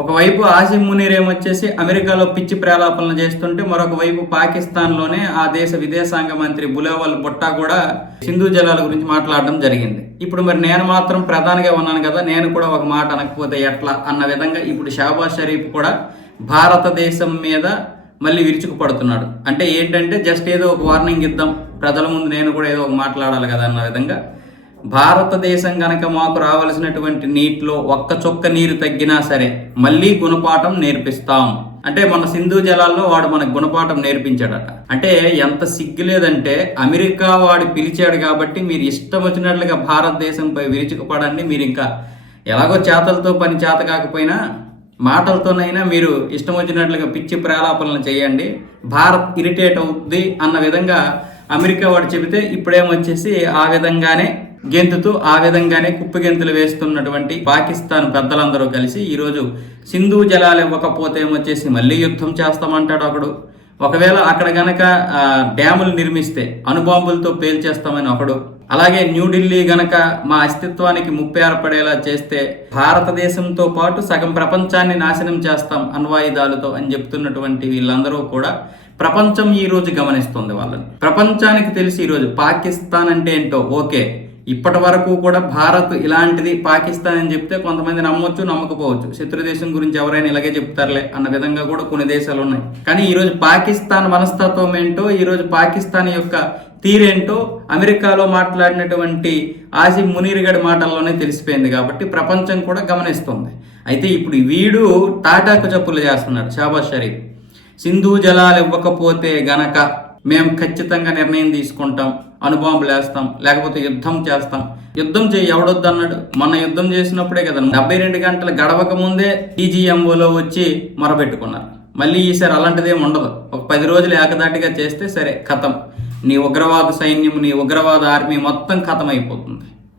ఒకవైపు ఆసిమ్ మునీర్ ఏమొచ్చేసి అమెరికాలో పిచ్చి ప్రేలాపనలు చేస్తుంటే మరొక వైపు పాకిస్తాన్లోనే ఆ దేశ విదేశాంగ మంత్రి బులేవల్ బుట్టా కూడా సింధు జలాల గురించి మాట్లాడడం జరిగింది. ఇప్పుడు మరి నేను మాత్రం ప్రధానిగా ఉన్నాను కదా నేను కూడా ఒక మాట అనకపోతే ఎట్లా? అన్న విధంగా ఇప్పుడు షాబాజ్ షరీఫ్ కూడా భారతదేశం మీద మళ్ళీ విరుచుకుపడుతున్నాడు. అంటే ఏంటంటే జస్ట్ ఏదో ఒక వార్నింగ్ ఇద్దాం ప్రజల ముందు నేను కూడా ఏదో ఒక మాట్లాడాలి కదా అన్న విధంగా భారతదేశం గనక మాకు రావలసినటువంటి నీటిలో ఒక్క చొక్క నీరు తగ్గినా సరే మళ్ళీ గుణపాఠం నేర్పిస్తాం. అంటే మన సింధు జలాల్లో వాడు మనకు గుణపాఠం నేర్పించాడట. అంటే ఎంత సిగ్గు లేదంటే అమెరికా వాడు పిలిచాడు కాబట్టి మీరు ఇష్టం వచ్చినట్లుగా భారతదేశంపై విరుచుకుపడండి మీరు ఇంకా ఎలాగో చేతలతో పని చేత కాకపోయినా మాటలతోనైనా మీరు ఇష్టం వచ్చినట్లుగా పిచ్చి ప్రాలాపనలు చేయండి. భారత్ ఇరిటేట్ అవుద్ది అన్న విధంగా అమెరికా వాడు చెబితే ఇప్పుడేమొచ్చేసి ఆ విధంగానే గెంతుతూ ఆ విధంగానే కుప్పి గెంతులు వేస్తున్నటువంటి పాకిస్తాన్ పెద్దలందరూ కలిసి ఈరోజు సింధు జలాలు ఇవ్వకపోతే ఏమొచ్చేసి మళ్ళీ యుద్ధం చేస్తామంటాడు ఒకడు. ఒకవేళ అక్కడ గనక డ్యాములు నిర్మిస్తే అనుబాంబులతో పేల్చేస్తామని ఒకడు. అలాగే న్యూఢిల్లీ గనక మా అస్తిత్వానికి ముప్పి ఏర్పడేలా చేస్తే భారతదేశంతో పాటు సగం ప్రపంచాన్ని నాశనం చేస్తాం అణ్వాయుధాలతో అని చెప్తున్నటువంటి వీళ్ళందరూ కూడా ప్రపంచం ఈరోజు గమనిస్తుంది వాళ్ళని. ప్రపంచానికి తెలిసి ఈరోజు పాకిస్తాన్ అంటే ఏంటో ఓకే. ఇప్పటి వరకు కూడా భారత్ ఇలాంటిది పాకిస్తాన్ అని చెప్తే కొంతమంది నమ్మొచ్చు నమ్మకపోవచ్చు. శత్రు దేశం గురించి ఎవరైనా ఇలాగే చెప్తారులే అన్న విధంగా కూడా కొన్ని దేశాలు ఉన్నాయి. కానీ ఈరోజు పాకిస్తాన్ మనస్తత్వం ఏంటో ఈరోజు పాకిస్తాన్ యొక్క తీరేంటో అమెరికాలో మాట్లాడినటువంటి ఆసిఫ్ మునీర్ గడి మాటల్లోనే తెలిసిపోయింది కాబట్టి ప్రపంచం కూడా గమనిస్తుంది. అయితే ఇప్పుడు వీడు టాటాకు చెప్పులు చేస్తున్నాడు షాబాజ్ షరీఫ్. సింధు జలాలు ఇవ్వకపోతే గనక మేము ఖచ్చితంగా నిర్ణయం తీసుకుంటాం. అణుబాంబులు వేస్తాం లేకపోతే యుద్ధం చేస్తాం. యుద్ధం చేయి ఎవడొద్దు అన్నాడు మొన్న యుద్ధం చేసినప్పుడే కదా డెబ్బై రెండు గంటలు గడవక ముందే టీజీఎంఓలో వచ్చి మొరబెట్టుకున్నారు మళ్ళీ ఈసారి అలాంటిదేం ఉండదు. ఒక పది రోజులు ఏకదాటిగా చేస్తే సరే కథం నీ ఉగ్రవాద సైన్యం నీ ఉగ్రవాద ఆర్మీ మొత్తం ఖతం అయిపోతుంది.